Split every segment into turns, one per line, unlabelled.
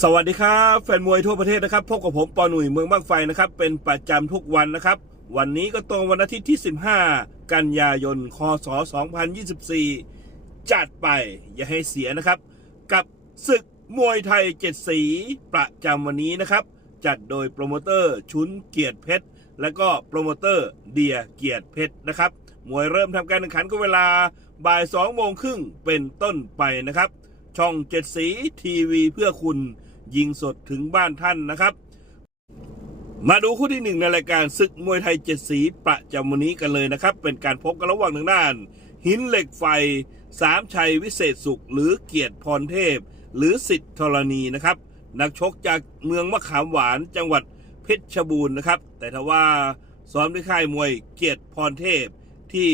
สวัสดีครับแฟนมวยทั่วประเทศนะครับพบกับผมปอหนุ่ยเมืองบ้างไฟนะครับ เป็นประจำทุกวันนะครับ วันนี้ก็ตรงวันอาทิตย์ที่ 15 กันยายนคศ2024 จัดไปอย่าให้เสียนะครับ กับศึกมวยไทยเจ็ดสีประจำวันนี้นะครับ จัดโดยโปรโมเตอร์ชุนเกียรติเพชร และก็โปรโมเตอร์เดียเกียรติเพชรนะครับมวยเริ่มทำการแข่งขันก็เวลาบ่าย2โมงครึ่งเป็นต้นไปนะครับ ช่องเจ็ดสีทีวีเพื่อคุณยิงสดถึงบ้านท่านนะครับ มาดูคู่ที่หนึ่งในรายการศึกมวยไทยเจ็ดสีประจำวันนี้กันเลยนะครับ เป็นการพบกันระหว่างหนึ่งด้าน หินเหล็กไฟ สามชัยวิเศษสุข หรือเกียรติพรเทพ หรือสิทธิธรณีนะครับ นักชกจากเมืองมะขามหวานจังหวัดเพชรบูรณ์นะครับ แต่ทว่าซ้อมที่ค่ายมวยเกียรติพรเทพที่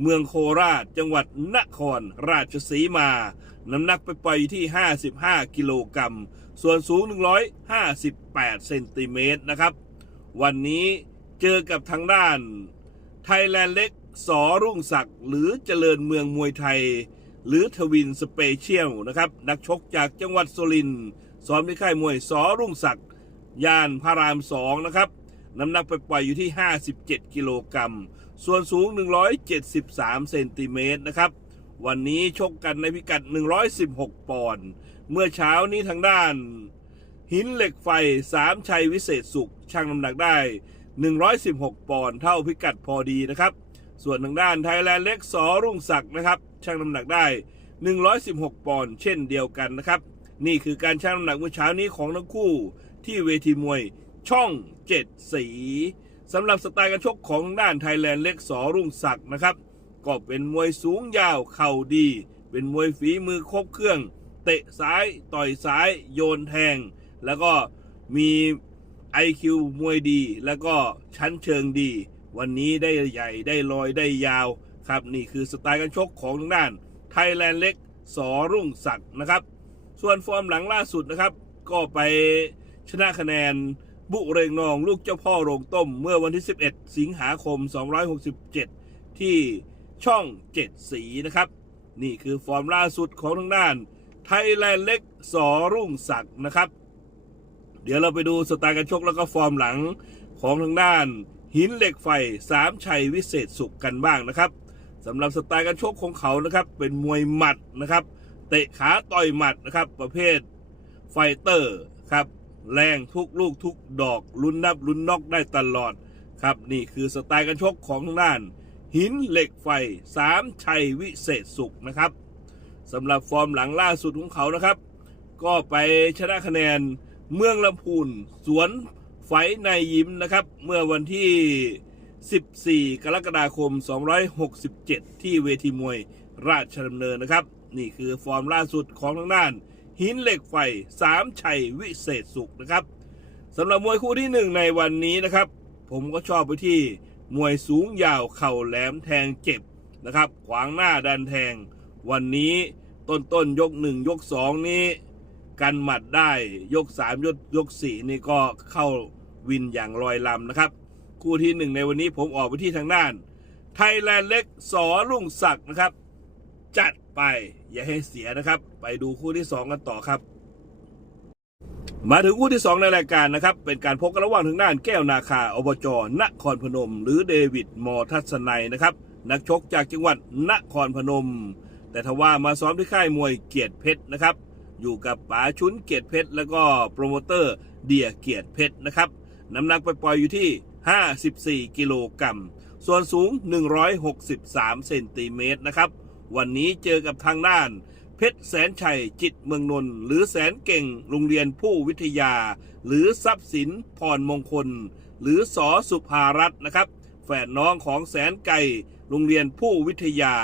เมืองโคราช จังหวัดนครราชสีมา น้ำหนักไปปล่อยที่ 55 กิโลกรัม ส่วนสูง 158 เซนติเมตรนะครับ วันนี้เจอกับทางด้าน ไทยแลนด์เล็กสอรุ่งศักดิ์หรือเจริญเมืองมวยไทย หรือทวินสเปเชียลนะครับ นักชกจากจังหวัดสุรินทร์ซ้อมที่ค่ายมวยสอรุ่งศักดิ์ย่านพระรามสองนะครับ น้ำหนักไปปล่อยอยู่ที่ 57 กิโลกรัม ส่วนสูง 173 เซนติเมตรนะครับ วันนี้ชกกันในพิกัด 116 ปอนด์เมื่อเช้านี้ทางด้าน หินเหล็กไฟสามชัยวิเศษสุขช่างน้ำหนักได้ 116 ปอนด์เท่าพิกัดพอดีนะครับ ส่วนทางด้านไทยแลนด์เล็กสอรุ่งศักดิ์นะครับช่างน้ำหนักได้ 116 ปอนด์เช่นเดียวกันนะครับ นี่คือการชั่งน้ำหนักเมื่อเช้านี้ของทั้งคู่ ที่เวทีมวยช่องเจ็ดสีสำหรับสไตล์การชกของทางด้านไทยแลนด์เล็กสอรุ่งศักดิ์นะครับ ก็เป็นมวยสูงยาวเข่าดี เป็นมวยฝีมือครบเครื่อง เตะซ้ายต่อยซ้ายโยนแทง แล้วก็มี IQ มวยดี แล้วก็ชั้นเชิงดี วันนี้ได้ใหญ่ได้ลอยได้ยาวครับนี่คือสไตล์การชกของทางด้านไทยแลนด์เล็กสอรุ่งศักดิ์นะครับ ส่วนฟอร์มหลังล่าสุดนะครับ ก็ไปชนะคะแนนบุเรงนองลูกเจ้าพ่อโรงต้ม เมื่อวันที่ 11 สิงหาคม 267 ที่ ช่อง 7 สีนะครับ นี่คือฟอร์มล่าสุดของทางด้านไทยแลนด์เล็กสอรุ่งศักดิ์นะครับ เดี๋ยวเราไปดูสไตล์การชกแล้วก็ฟอร์มหลังของทางด้านหินเหล็กไฟสามชัยวิเศษสุขกันบ้างนะครับสำหรับสไตล์การชกของเขานะครับ เป็นมวยหมัดนะครับ เตะขาต่อยหมัดนะครับ ประเภทไฟเตอร์ครับแรงทุกลูกทุกดอกลุ้นนับลุ้นนอกได้ตลอดครับนี่คือสไตล์การชกของทางด้าน หินเหล็กไฟสามชัยวิเศษสุขนะครับสำหรับฟอร์มหลังล่าสุดของเขานะครับ ก็ไปชนะคะแนนเมืองลำพูนสวนไฟในยิ้มนะครับ เมื่อวันที่ 14 กรกฎาคม 267 ที่เวทีมวยราชดำเนินนะครับ นี่คือฟอร์มล่าสุดของทางด้าน หินเหล็กไฟสามชัยวิเศษสุขนะครับสำหรับมวยคู่ที่หนึ่งในวันนี้นะครับ ผมก็ชอบไปที่ มวยสูงยาวเข่าแหลมแทงเจ็บนะครับ ขวางหน้าดันแทง วันนี้ต้นต้นยกหนึ่งยกสองนี้ กันหมัดได้ยกสามยกยกสี่นี่ก็เข้าวินอย่างลอยลำนะครับ คู่ที่หนึ่งในวันนี้ผมออกไปที่ทางด้าน ไทยแลนด์เล็กสอรุ่งศักดิ์นะครับ จัดไปอย่าให้เสียนะครับ ไปดูคู่ที่สองกันต่อครับ มาถึงคู่ที่สองในรายการนะครับ เป็นการพบกันระหว่างทางด้านแก้วนาคาอบจนครพนม หรือเดวิดมอทัศนัยนะครับ นักชกจากจังหวัดนครพนม แต่ทว่ามาซ้อมที่ค่ายมวยเกียรติเพชรนะครับ อยู่กับป๋าชุนเกียรติเพชรแล้วก็โปรโมเตอร์เดียเกียรติเพชรนะครับน้ำหนักไปปล่อยอยู่ที่ 54 กิโลกรัมส่วนสูง 163 เซนติเมตรนะครับ วันนี้เจอกับทางด้าน เพชรแสนชัยจิตเมืองนนท์หรือแสนเก่งโรงเรียนผู้วิทยา หรือทรัพย์สินพรมงคล หรือสอสุภารัตน์นะครับ แฝดน้องของแสนไก่โรงเรียนผู้วิทยา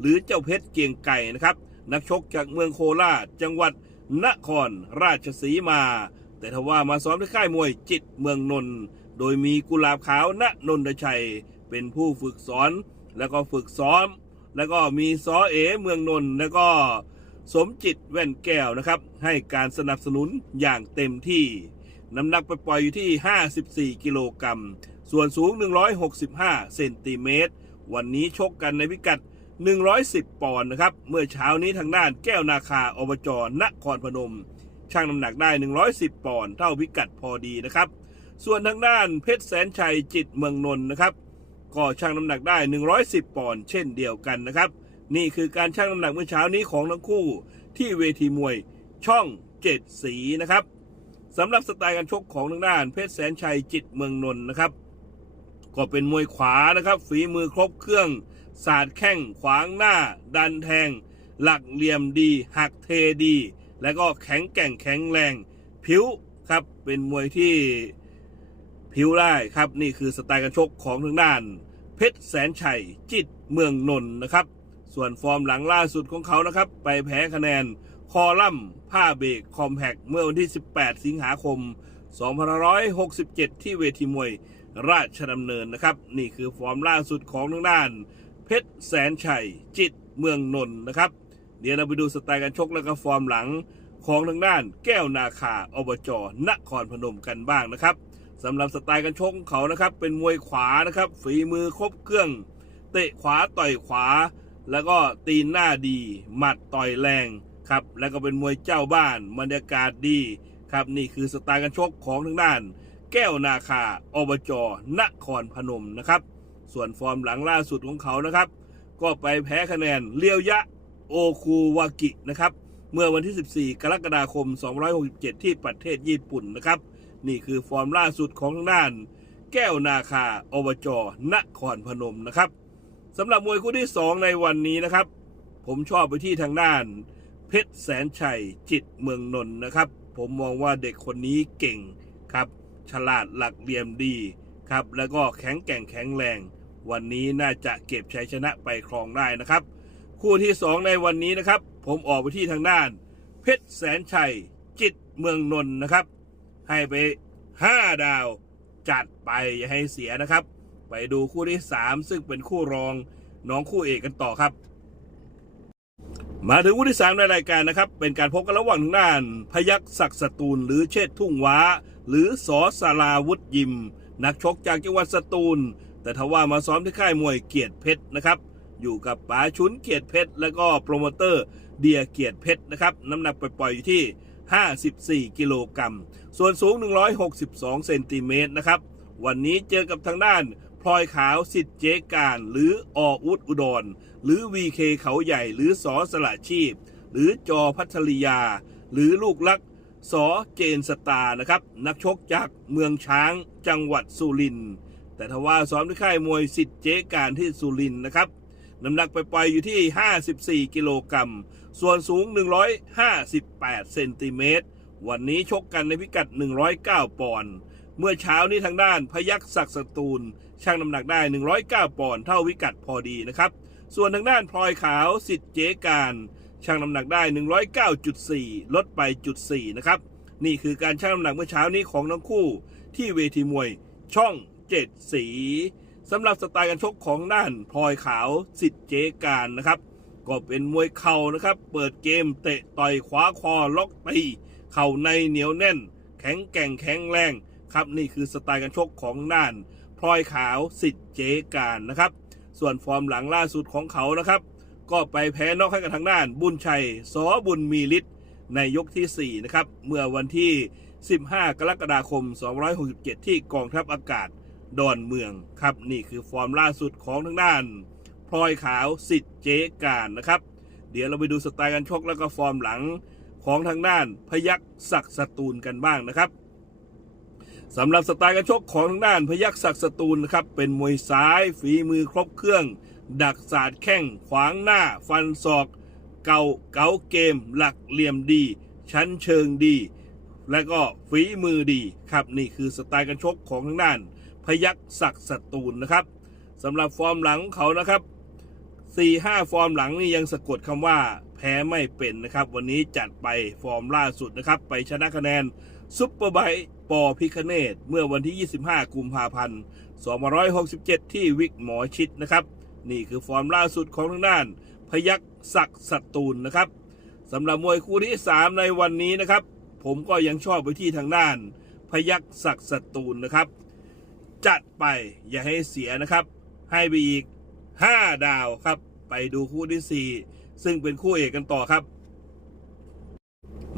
หรือเจ้าเพชรเกียงไก่นะครับ นักชกจากเมืองโคราชจังหวัดนครราชสีมา แต่ทว่ามาซ้อมที่ค่ายมวยจิตเมืองนนท์โดยมีกุลาบขาวณนนทชัย เป็นผู้ฝึกสอนแล้วก็ฝึกซ้อม แล้วก็มีซอเอเมืองนนท์แล้วก็ สมจิตแว่นแก้วนะครับ ให้การสนับสนุนอย่างเต็มที่ น้ำหนักไปปล่อยอยู่ที่ 54 กิโลกรัม ส่วนสูง 165 เซนติเมตร วันนี้ชกกันในพิกัด 110 ปอนด์นะครับ เมื่อเช้านี้ทางด้านแก้วนาคาอบจนครพนมชช่างน้ำหนักได้ 110 ปอนด์เท่าพิกัดพอดีนะครับ ส่วนทางด้านเพชรแสนชัยจิตเมืองนนท์นะครับ ก็ช่างน้ำหนักได้ 110 ปอนด์เช่นเดียวกันนะครับ นี่คือการช่างน้ำหนักเมื่อเช้านี้ของทั้งคู่ที่เวทีมวยช่องเจ็ดสีนะครับสำหรับสไตล์การชกของทางด้าน เพชรแสนชัยจิตเมืองนนท์นะครับ ก็เป็นมวยขวานะครับ ฝีมือครบเครื่องสาดแข้งขวางหน้า ดันแทง หลักเหลี่ยมดี หักเทดี และก็แข็งแกร่งแข็งแรง ผิวครับเป็นมวยที่ผิวได้ครับนี่คือสไตล์การชกของทางด้าน เพชรแสนชัยจิตเมืองนนท์นะครับ ส่วนฟอร์มหลังล่าสุดของเขานะครับ ไปแพ้คะแนน คอลัมน์ผ้าเบรกคอมแพกเมื่อวันที่ 18 สิงหาคม 2567 ที่เวทีมวยราชดำเนินนะครับ นี่คือฟอร์มล่าสุดของทางด้าน เพชรแสนชัย จิตเมืองนนท์นะครับ เดี๋ยวเราไปดูสไตล์การชกและก็ฟอร์มหลังของทางด้าน แก้วนาคาอบจนครพนมกันบ้างนะครับสำหรับสไตล์การชกของเขานะครับ เป็นมวยขวานะครับฝีมือครบเครื่อง เตะขวาต่อยขวา แล้วก็ตีนหน้าดี หมัดต่อยแรงครับ แล้วก็เป็นมวยเจ้าบ้านบรรยากาศดีครับนี่คือสไตล์การชกของทางด้าน แก้วนาคาอบจนครพนมนะครับ ส่วนฟอร์มหลังล่าสุดของเขานะครับ ก็ไปแพ้คะแนนเลียวยะโอคูวากินะครับ เมื่อวันที่ 14 กรกฎาคม 267 ที่ประเทศญี่ปุ่นนะครับ นี่คือฟอร์มล่าสุดของทางด้าน แก้วนาคาอบจนครพนมนะครับ สำหรับมวยคู่ที่ 2 ในวันนี้นะครับ ผมชอบไปที่ทางด้าน เพชรแสนชัยจิตเมืองนนท์นะครับ ผมมองว่าเด็กคนนี้เก่งครับ ฉลาดหลักเหลี่ยมดีครับ แล้วก็แข็งแกร่งแข็งแรง วันนี้น่าจะเก็บชัยชนะไปครองได้นะครับ คู่ที่ 2 ในวันนี้นะครับ ผมออกไปที่ทางด้าน เพชรแสนชัยจิตเมืองนนท์นะครับ ให้ไป 5 ดาวจัดไปอย่าให้เสียนะครับ ไปดูคู่ที่ 3 ซึ่งเป็นคู่รองน้องคู่เอกกันต่อครับ มาถึงคู่ที่ 3 ในรายการนะครับ เป็นการพบกันระหว่างทางด้าน พยักศักดิ์สตูลหรือเชษทุ่งว้า หรือสอสาราวุฒิยิม นักชกจากจังหวัดสตูล แต่ทว่ามาซ้อมที่ค่ายมวยเกียรติเพชรนะครับ อยู่กับป๋าชุนเกียรติเพชรแล้วก็โปรโมเตอร์เดียเกียรติเพชรนะครับน้ำหนักปล่อยๆอยู่ที่54 กิโลกรัม ส่วนสูง 162 เซนติเมตรนะครับ วันนี้เจอกับทางด้าน พลอยขาวสิทธิ์เจการหรือออุดอุดร หรือ VK เคเขาใหญ่หรือสอสละชีพ หรือจอพัทริยา หรือลูกลักสอเจนสตานะครับ นักชกจากเมืองช้างจังหวัดสุรินทร์แต่ทว่าซ้อมที่ค่ายมวยสิทธิ์เจการที่สุรินทร์นะครับน้ำหนักไปปล่อยอยู่ที่ 54 กิโลกรัม ส่วนสูง 158 เซนติเมตร วันนี้ชกกันในพิกัด 109 ปอนด์ เมื่อเช้านี้ทางด้านพยักษ์ศักดิ์สตูล ช่างน้ำหนักได้ 109 ปอนด์เท่าวิกัดพอดีนะครับ ส่วนทางด้านพลอยขาวสิทธิ์เจการช่างน้ำหนักได้ 109.4 ลดไปจุด4นะครับ นี่คือการช่างน้ำหนักเมื่อเช้านี้ของทั้งคู่ ที่เวทีมวยช่องเจ็ดสีสำหรับสไตล์การชกของด้านพลอยขาวสิทธิ์เจการนะครับ ก็เป็นมวยเข่านะครับ เปิดเกมเตะต่อยขวาคอล็อกตีเข่าในเหนียวแน่น แข็งแกร่งแข็งแรงครับนี่คือสไตล์การชกของด้าน ลอยขาวสิทธิ์เจการนะครับ ส่วนฟอร์มหลังล่าสุดของเขานะครับ ก็ไปแพ้นอกให้กับทางด้าน บุญชัยสอบุญมีฤทธิ์ในยกที่ 4 นะครับ เมื่อวันที่ 15 กรกฎาคม2567 ที่กองทัพอากาศดอนเมืองครับ นี่คือฟอร์มล่าสุดของทางด้านพลอยขาวสิทธิ์เจการนะครับ เดี๋ยวเราไปดูสไตล์การชกแล้วก็ฟอร์มหลังของทางด้านพยักศักดิ์สตูลกันบ้างนะครับ สำหรับสไตล์การชกของทางด้านพยักศักดิ์สตูลนะครับเป็นมวยซ้ายฝีมือครบเครื่อง ดักศาสาดแข้งขวางหน้า ฟันศอก เก่าเก๋าเกม หลักเหลี่ยมดี ชั้นเชิงดี และก็ฝีมือดีครับนี่คือสไตล์การชกของทางด้าน พยักศักดิ์สตูลนะครับสำหรับฟอร์มหลังของเขานะครับ4 5 ฟอร์มหลังนี่ยังสะกดคำว่าแพ้ไม่เป็นนะครับ วันนี้จัดไปฟอร์มล่าสุดนะครับ ไปชนะคะแนน ซุปเปอร์ไบค์ปอพิคเนตเมื่อวันที่ 25 กุมภาพันธ์ 2567 ที่วิกหมอชิดนะครับ นี่คือฟอร์มล่าสุดของทางด้าน พยักศักดิ์สตูลนะครับสำหรับมวยคู่ที่ 3 ในวันนี้นะครับ ผมก็ยังชอบไปที่ทางด้าน พยักศักดิ์สตูลนะครับ จัดไปอย่าให้เสียนะครับ ให้ไปอีก 5 ดาวครับ ไปดูคู่ที่ 4 ซึ่งเป็นคู่เอกกันต่อครับ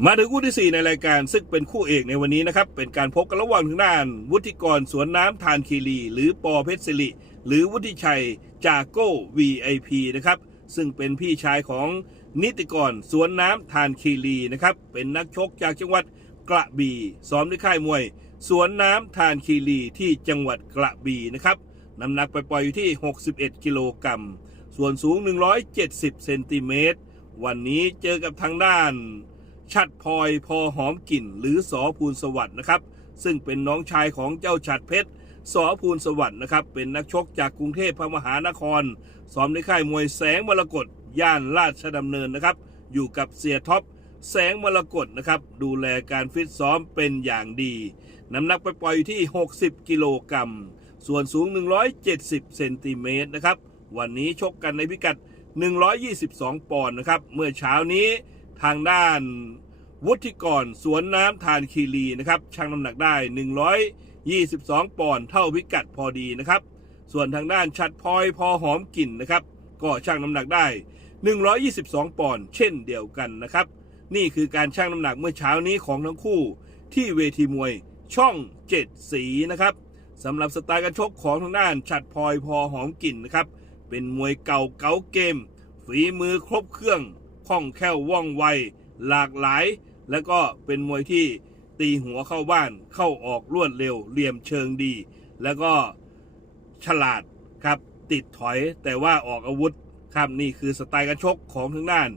มาถึงคู่ที่ 4 ในรายการซึ่งเป็นคู่เอกในวันนี้นะครับ เป็นการพบกันระหว่างทางด้าน วุฒิกรสวนน้ำทานคีรี หรือปอเพชรศิริหรือวุฒิชัยจากโก้ VIP นะครับ ซึ่งเป็นพี่ชายของนิติกรสวนน้ำทานคีรีนะครับ เป็นนักชกจากจังหวัดกระบี่ซ้อมที่ค่ายมวย สวนน้ำทานคีรีที่จังหวัดกระบี่นะครับน้ำหนักไปปล่อยอยู่ที่ 61 กิโลกรัมส่วนสูง 170 เซนติเมตรวันนี้เจอกับทางด้าน ชัดพลอยพอหอมกลิ่น หรือสอภูลสวัสด์นะครับ ซึ่งเป็นน้องชายของเจ้าฉัดเพชรสอภูลสวัสด์นะครับ เป็นนักชกจากกรุงเทพพระมหานครซ้อมในค่ายมวยแสงมรกตย่านราชดำเนินนะครับ อยู่กับเสียท็อปแสงมรกตนะครับ ดูแลการฟิตซ้อมเป็นอย่างดี น้ำหนักไปปล่อยที่ 60 กิโลกรัม ส่วนสูง 170 เซนติเมตรนะครับ วันนี้ชกกันในพิกัด 122 ปอนด์นะครับ เมื่อเช้านี้ ทางด้านวุฒิกรสวนน้ำทานคีรีนะครับชั่งน้ำหนักได้ 122 ปอนด์เท่าพิกัดพอดีนะครับ ส่วนทางด้านชัดพลอยพอหอมกลิ่นนะครับ ก็ชั่งน้ำหนักได้ 122 ปอนด์เช่นเดียวกันนะครับ นี่คือการชั่งน้ำหนักเมื่อเช้านี้ของทั้งคู่ ที่เวทีมวยช่องเจ็ดสีนะครับสำหรับสไตล์การชกของทางด้านชัดพลอยพอหอมกลิ่นนะครับเป็นมวยเก่าเก๋าเกม ฝีมือครบเครื่อง คล่องแคล่วว่องไว หลากหลาย แล้วก็เป็นมวยที่ตีหัวเข้าบ้านเข้าออกรวดเร็วเหลี่ยมเชิงดี แล้วก็ฉลาดครับติดถอยแต่ว่าออกอาวุธครับนี่คือสไตล์การชกของทางด้าน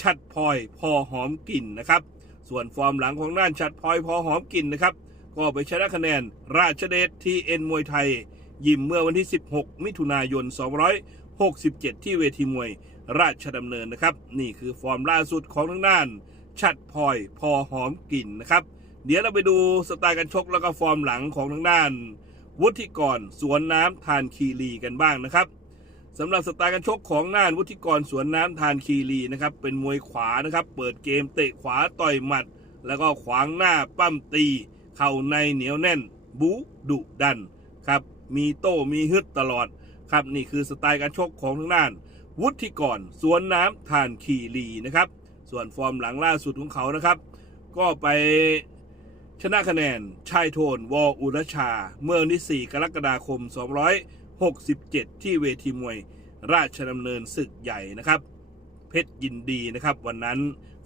ชัดพลอยพอหอมกลิ่นนะครับ ส่วนฟอร์มหลังของด้านชัดพลอยพอหอมกลิ่นนะครับ ก็ไปชนะคะแนนราชเดชทีเอ็นมวยไทย ยิมเมื่อวันที่ 16 มิถุนายน 267 ที่เวทีมวย ราชดำเนินนะครับ นี่คือฟอร์มล่าสุดของทางด้าน ชัดพลอยพอหอมกลิ่นนะครับ เดี๋ยวเราไปดูสไตล์การชกแล้วก็ฟอร์มหลังของทางด้าน วุฒิกรสวนน้ำทานคีรีกันบ้างนะครับสำหรับสไตล์การชกของน่านวุฒิกรสวนน้ำทานคีรีนะครับเป็นมวยขวานะครับ เปิดเกมเตะขวาต่อยหมัด แล้วก็ขวางหน้าปั้มตี เข่าในเหนียวแน่น บูดุดันครับมีโต้มีฮึดตลอดครับนี่คือสไตล์การชกของทางด้าน วุฒิกรสวนน้ำทานคีรีนะครับ ส่วนฟอร์มหลังล่าสุดของเขานะครับ ก็ไปชนะคะแนนชายโทน วออุรชา เมื่อวันที่4กรกฎาคม 267 ที่เวทีมวยราชดำเนินศึกใหญ่นะครับ เพชรยินดีนะครับ วันนั้น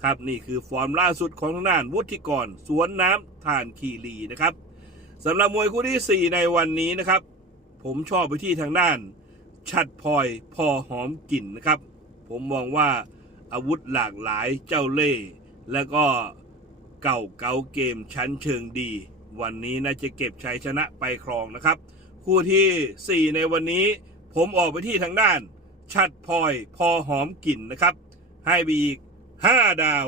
ครับนี่คือฟอร์มล่าสุดของทางด้านวุฒิกร สวนน้ำทานคีรีนะครับสำหรับมวยคู่ที่ 4 ในวันนี้นะครับ ผมชอบไปที่ทางด้าน ชัดพลอยพอหอมกลิ่นนะครับ ผมมองว่าอาวุธหลากหลายเจ้าเล่ห์และก็เก่าเก่าเกมชั้นเชิงดี วันนี้น่าจะเก็บชัยชนะไปครองนะครับ คู่ที่ 4 ในวันนี้ ผมออกไปที่ทางด้าน ชัดพลอยพอหอมกลิ่นนะครับ ให้ไปอีก 5 ดาว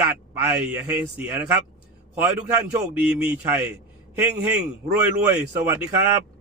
จัดไปอย่าให้เสียนะครับ ขอให้ทุกท่านโชคดีมีชัยเฮ่งเฮ่งรวยรวยสวัสดีครับ